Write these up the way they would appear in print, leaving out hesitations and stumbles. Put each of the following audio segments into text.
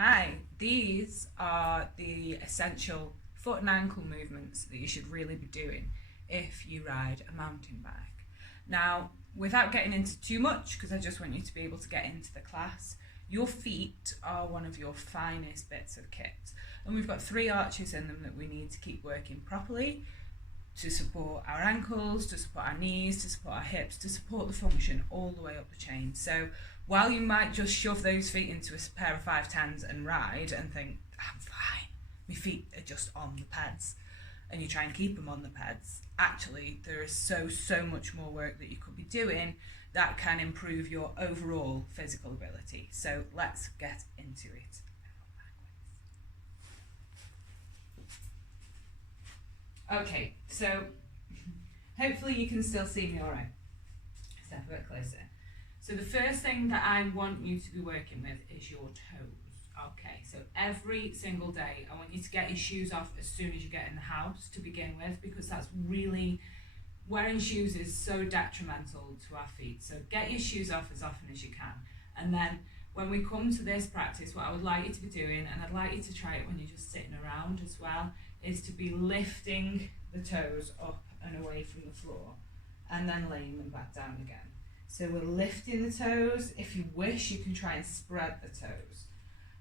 Hi, these are the essential foot and ankle movements that you should really be doing if you ride a mountain bike. Now, without getting into too much, because I just want you to be able to get into the class, your feet are one of your finest bits of kit. And we've got 3 arches in them that we need to keep working properly to support our ankles, to support our knees, to support our hips, to support the function all the way up the chain. So while you might just shove those feet into a pair of 510s and ride and think, I'm fine, my feet are just on the pads, and you try and keep them on the pads, actually there is so much more work that you could be doing that can improve your overall physical ability. So let's get into it. Okay, so hopefully you can still see me all right. Step a bit closer. So the first thing that I want you to be working with is your toes. Okay, so every single day I want you to get your shoes off as soon as you get in the house to begin with, because that's really, wearing shoes is so detrimental to our feet. So get your shoes off as often as you can. And then when we come to this practice, what I would like you to be doing, and I'd like you to try it when you're just sitting around as well, is to be lifting the toes up and away from the floor and then laying them back down again. So we're lifting the toes. If you wish, you can try and spread the toes.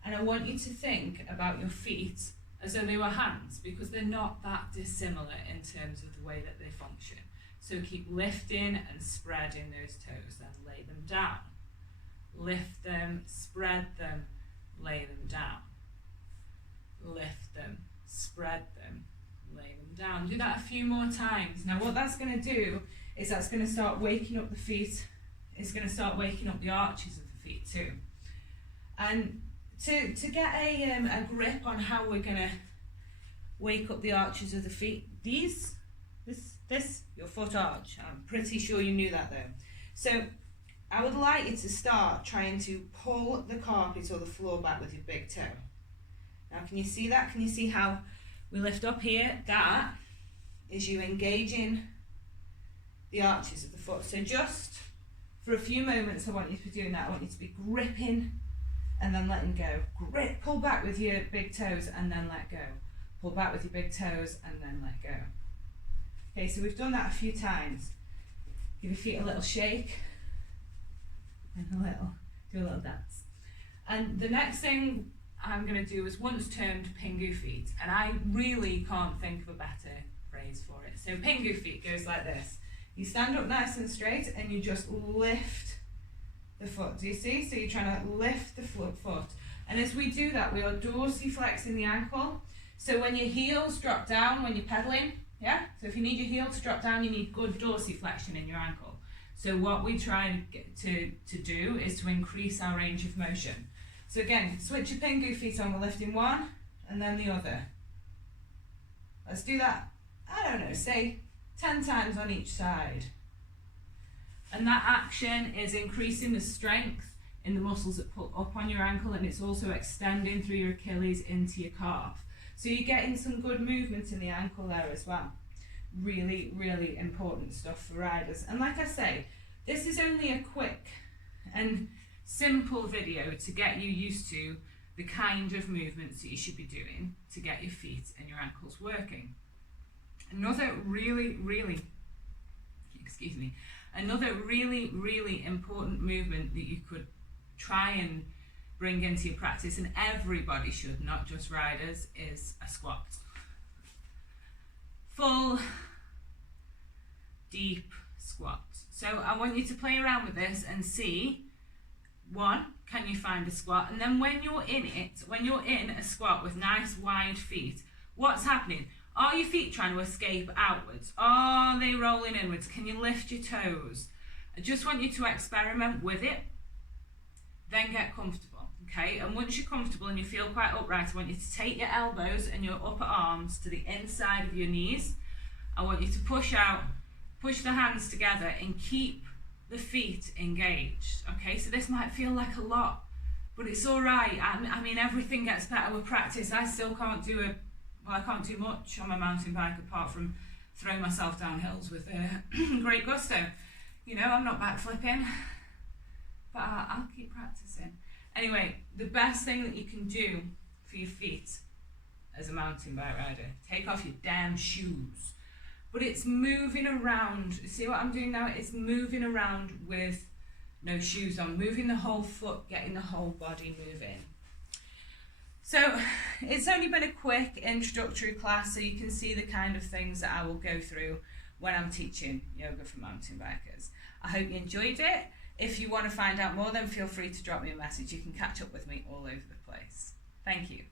And I want you to think about your feet as though they were hands, because they're not that dissimilar in terms of the way that they function. So keep lifting and spreading those toes, then lay them down. Lift them, spread them, lay them down. Lift them, spread them, lay them down. Do that a few more times. Now what that's going to do is that's going to start waking up the feet. It's going to start waking up the arches of the feet too. And to get a grip on how we're going to wake up the arches of the feet, this, your foot arch, I'm pretty sure you knew that though. So I would like you to start trying to pull the carpet or the floor back with your big toe. Now can you see that? Can you see how we lift up here? That is you engaging the arches of the foot. So just for a few moments I want you to be doing that. I want you to be gripping and then letting go. Grip, pull back with your big toes and then let go. Pull back with your big toes and then let go. Okay, so we've done that a few times. Give your feet a little shake and do a little dance. And the next thing I'm going to do is once termed pingu feet, and I really can't think of a better phrase for it. So pingu feet goes like this. You stand up nice and straight and you just lift the foot. Do you see? So you're trying to lift the foot. And as we do that, we are dorsiflexing the ankle. So when your heels drop down when you're pedaling, yeah? So if you need your heel to drop down, you need good dorsiflexion in your ankle. So what we try to do is to increase our range of motion. So again, switch your pingu feet on, we're lifting one and then the other. Let's do that, I don't know, say 10 times on each side. And that action is increasing the strength in the muscles that pull up on your ankle, and it's also extending through your Achilles into your calf. So you're getting some good movement in the ankle there as well. Really, really important stuff for riders. And like I say, this is only a quick and simple video to get you used to the kind of movements that you should be doing to get your feet and your ankles working. Another really important movement that you could try and bring into your practice, and everybody should, not just riders, is a squat. Full, deep squat. So I want you to play around with this and see, one, can you find a squat? And then when you're in a squat with nice wide feet, what's happening? Are your feet trying to escape outwards? Are they rolling inwards? Can you lift your toes? I just want you to experiment with it, then get comfortable, okay? And once you're comfortable and you feel quite upright, I want you to take your elbows and your upper arms to the inside of your knees. I want you to push out, push the hands together and keep the feet engaged, okay? So this might feel like a lot, but it's all right. I mean, everything gets better with practice. I still can't do I can't do much on my mountain bike apart from throwing myself down hills with great gusto. You know, I'm not backflipping, but I'll keep practicing. Anyway, the best thing that you can do for your feet as a mountain bike rider, take off your damn shoes. But it's moving around. See what I'm doing now? It's moving around with no shoes on, moving the whole foot, getting the whole body moving. So it's only been a quick introductory class, so you can see the kind of things that I will go through when I'm teaching yoga for mountain bikers. I hope you enjoyed it. If you want to find out more, then feel free to drop me a message. You can catch up with me all over the place. Thank you.